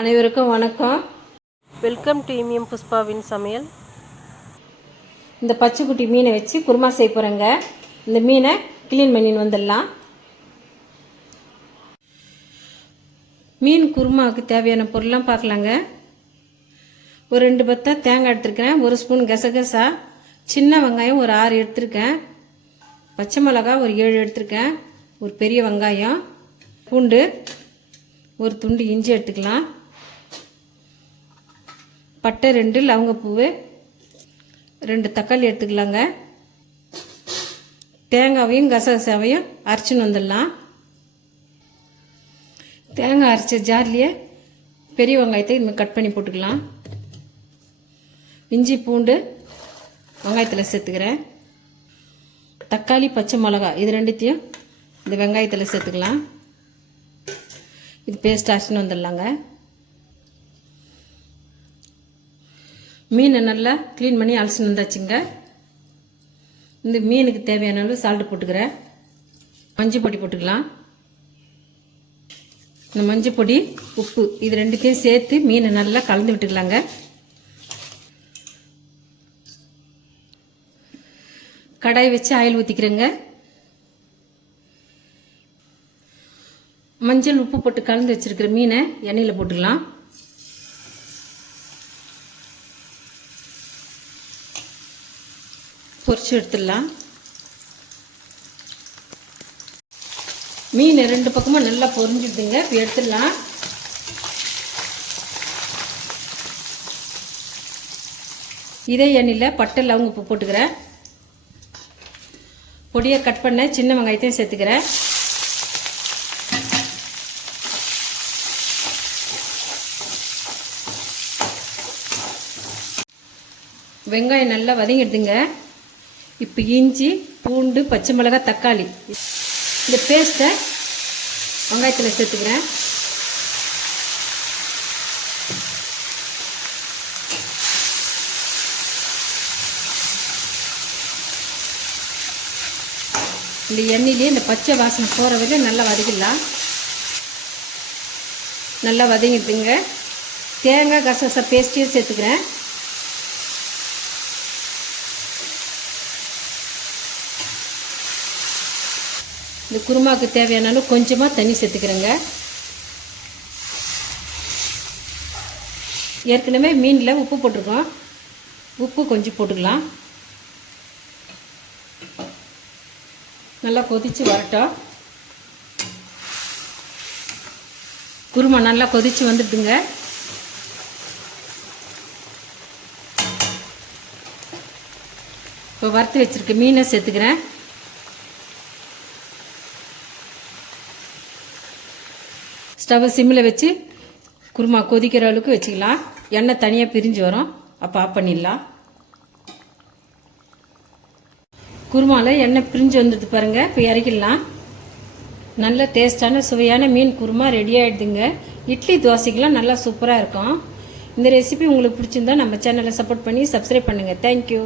அனைவருக்கும் வணக்கம். Welcome to இமியம் புஷ்பாவின் சமையல். இந்த பச்சைக்குட்டி மீனை வச்சு குருமா செய்ய போகிறேங்க. இந்த மீனை க்ளீன் பண்ணின்னு வந்துடலாம். மீன் குருமாவுக்கு தேவையான பொருள்லாம் பார்க்கலாங்க. ஒரு 2 பத்தை தேங்காய் எடுத்துருக்கேன், 1 ஸ்பூன் கசகசா, சின்ன வெங்காயம் ஒரு 6 எடுத்துருக்கேன், பச்சை மிளகாய் ஒரு 7 எடுத்துருக்கேன், ஒரு பெரிய வெங்காயம், பூண்டு, ஒரு துண்டு இஞ்சி எடுத்துக்கலாம், பட்டை 2, லவங்கப்பூவு 2, தக்காளி எடுத்துக்கலாங்க. தேங்காவையும் கசகசாவையும் அரைச்சின்னு வந்துடலாம். தேங்காய் அரைச்ச ஜார்லேயே பெரிய வெங்காயத்தை இதுமாதிரி கட் பண்ணி போட்டுக்கலாம். இஞ்சி பூண்டு வெங்காயத்தில் சேர்த்துக்கிறேன். தக்காளி பச்சை மிளகாய் இது 2த்தையும் இந்த வெங்காயத்தில் சேர்த்துக்கலாம். இது பேஸ்ட் அரைச்சின்னு வந்துடலாங்க. மீனை நல்லா க்ளீன் பண்ணி அலசின்னு வந்தாச்சுங்க. இந்த மீனுக்கு தேவையான அளவு சால்ட்டு போட்டுக்கிறேன். மஞ்சள் பொடி போட்டுக்கலாம். இந்த மஞ்சள் பொடி உப்பு இது 2த்தையும் சேர்த்து மீனை நல்லா கலந்து விட்டுக்கலாங்க. கடாய் வச்சு ஆயில் ஊற்றிக்கிறேங்க. மஞ்சள் உப்பு போட்டு கலந்து வச்சிருக்கிற மீனை எண்ணெயில் போட்டுக்கலாம். பொரிச்சு எடுத்துடலாம். மீன் 2 பக்கமும் நல்லா பொரிஞ்சுடுதுங்க. இப்போ எடுத்துடலாம். இதே எண்ணெயில் பட்டை லவங்க போட்டுக்கிறேன். பொடியை கட் பண்ண சின்ன வெங்காயத்தையும் சேர்த்துக்கிறேன். வெங்காயம் நல்லா வதங்கிடுதுங்க. இப்போ இஞ்சி பூண்டு பச்சை மிளகாய் தக்காளி இந்த பேஸ்ட்டை வெங்காயத்தில் சேர்த்துக்கிறேன். இந்த எண்ணெயிலே இந்த பச்சை வாசனை போகிற வரையும் நல்லா வதக்கிடலாம். நல்லா வதங்கிடுதுங்க. தேங்காய் கசகசா பேஸ்ட்டையும் சேர்த்துக்கிறேன். இந்த குருமாவுக்கு தேவையான அளவு கொஞ்சமாக தண்ணி சேர்த்துக்கிறேங்க. ஏற்கனவே மீனில் உப்பு போட்டிருக்கோம். உப்பு கொஞ்சம் போட்டுக்கலாம். நல்லா கொதித்து வரட்டும். குருமா நல்லா கொதித்து வந்துடுதுங்க. இப்போ வறுத்து வச்சுருக்க மீனை சேர்த்துக்கிறேன். ஸ்டவ் சிம்மில் வச்சு குருமா கொதிக்கிற அளவுக்கு வச்சுக்கலாம். எண்ணெய் தனியாக பிரிஞ்சு வரும், அப்போ ஆஃப் பண்ணிடலாம். குருமாவில் எண்ணெய் பிரிஞ்சு வந்துடுது பாருங்கள். இப்போ இறக்கிடலாம். நல்ல டேஸ்டான சுவையான மீன் குருமா ரெடி ஆகிடுதுங்க. இட்லி தோசைக்கெலாம் நல்லா சூப்பராக இருக்கும். இந்த ரெசிபி உங்களுக்கு பிடிச்சிருந்தா நம்ம சேனலை சப்போர்ட் பண்ணி சப்ஸ்கிரைப் பண்ணுங்கள். தேங்க்யூ.